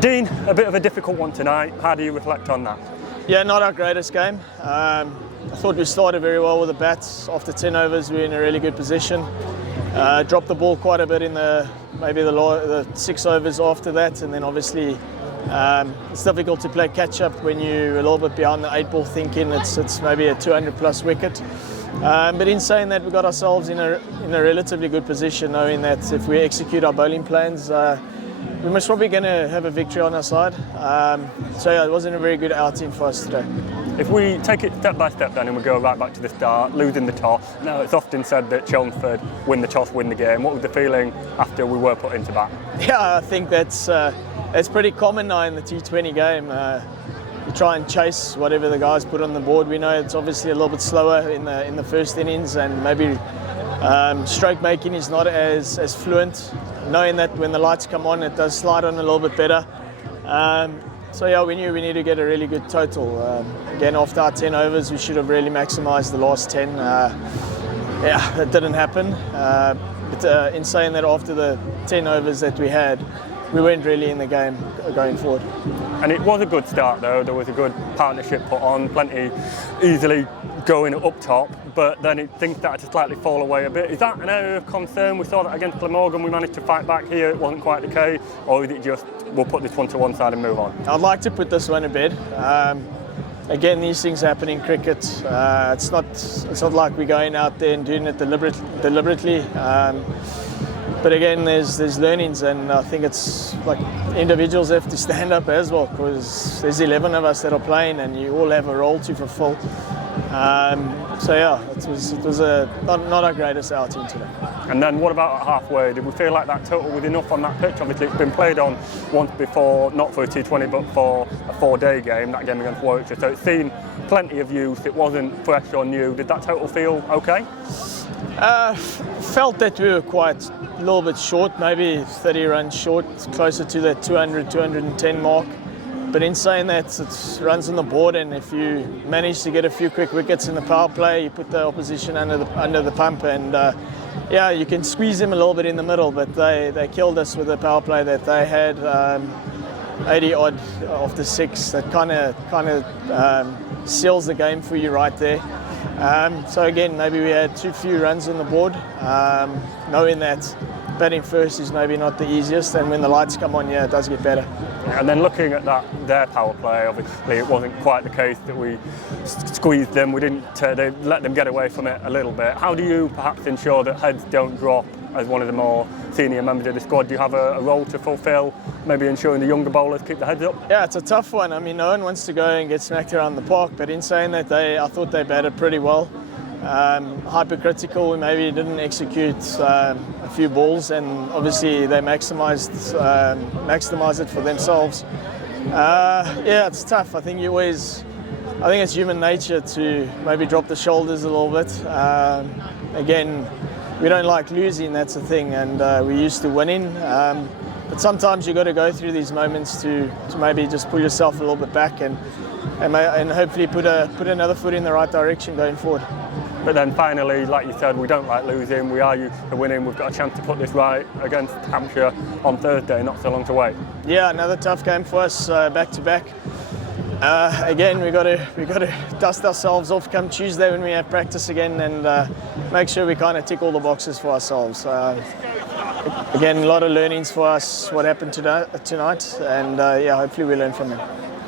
Dean, a bit of a difficult one tonight. How do you reflect on that? Yeah, not our greatest game. I thought we started very well with the bats. After 10 overs, we were in a really good position. Dropped the ball quite a bit in the 6 overs after that, and then obviously it's difficult to play catch up when you're a little bit behind the 8 ball, thinking it's maybe a 200 plus wicket. But in saying that, we got ourselves in a relatively good position, knowing that if we execute our bowling plans, we're most probably going to have a victory on our side. So yeah, it wasn't a very good outing for us today. If we take it step by step then and we go right back to the start, losing the toss. Now it's often said that Chelmsford win the toss, win the game. What was the feeling after we were put into bat? Yeah, I think that's pretty common now in the T20 game. You try and chase whatever the guys put on the board. We know it's obviously a little bit slower in the first innings, and maybe stroke making is not as fluent. Knowing that when the lights come on, it does slide on a little bit better. So yeah, we knew we needed to get a really good total. Again, after our 10 overs, we should have really maximised the last 10. Yeah, it didn't happen. But in saying that, after the 10 overs that we had, we weren't really in the game going forward. And it was a good start though. There was a good partnership put on, plenty easily going up top, but then things started to slightly fall away a bit. Is that an area of concern? We saw that against Glamorgan, we managed to fight back here, it wasn't quite the case, or is it just we'll put this one to one side and move on? I'd like to put this one to bed. Again, these things happen in cricket. It's not like we're going out there and doing it deliberately. But again, there's learnings, and I think it's like individuals have to stand up as well, because there's 11 of us that are playing, and you all have a role to fulfil. So yeah, it was not our greatest outing today. And then what about at halfway? Did we feel like that total was enough on that pitch? Obviously it's been played on once before, not for a T20 but for a 4-day game, that game against Warwickshire. So it's seen plenty of use, it wasn't fresh or new. Did that total feel okay? Felt that we were quite a little bit short, maybe 30 runs short, closer to that 200, 210 mark. But in saying that, it runs on the board, and if you manage to get a few quick wickets in the power play, you put the opposition under the pump, and yeah, you can squeeze them a little bit in the middle. But they killed us with the power play that they had, 80 odd after 6. That kind of seals the game for you right there. So again, maybe we had too few runs on the board, knowing that batting first is maybe not the easiest, and when the lights come on, yeah, it does get better. And then looking at their power play, obviously it wasn't quite the case that we squeezed them. We didn't they let them get away from it a little bit. How do you perhaps ensure that heads don't drop as one of the more senior members of the squad? Do you have a role to fulfil, maybe ensuring the younger bowlers keep the heads up? Yeah, it's a tough one. I mean, no one wants to go and get smacked around the park, but in saying that, I thought they batted pretty well. Hypercritical, we maybe didn't execute a few balls, and obviously they maximised it for themselves. Yeah, it's tough. I think it's human nature to maybe drop the shoulders a little bit. Again, we don't like losing, that's the thing, and we're used to winning. But sometimes you've got to go through these moments to maybe just pull yourself a little bit back and hopefully put another foot in the right direction going forward. But then finally, like you said, we don't like losing, we are used to winning. We've got a chance to put this right against Hampshire on Thursday, not so long to wait. Yeah, another tough game for us, back to back. Again, we got to dust ourselves off come Tuesday when we have practice again, and make sure we kind of tick all the boxes for ourselves. Again, a lot of learnings for us, what happened tonight, and yeah, hopefully we learn from it.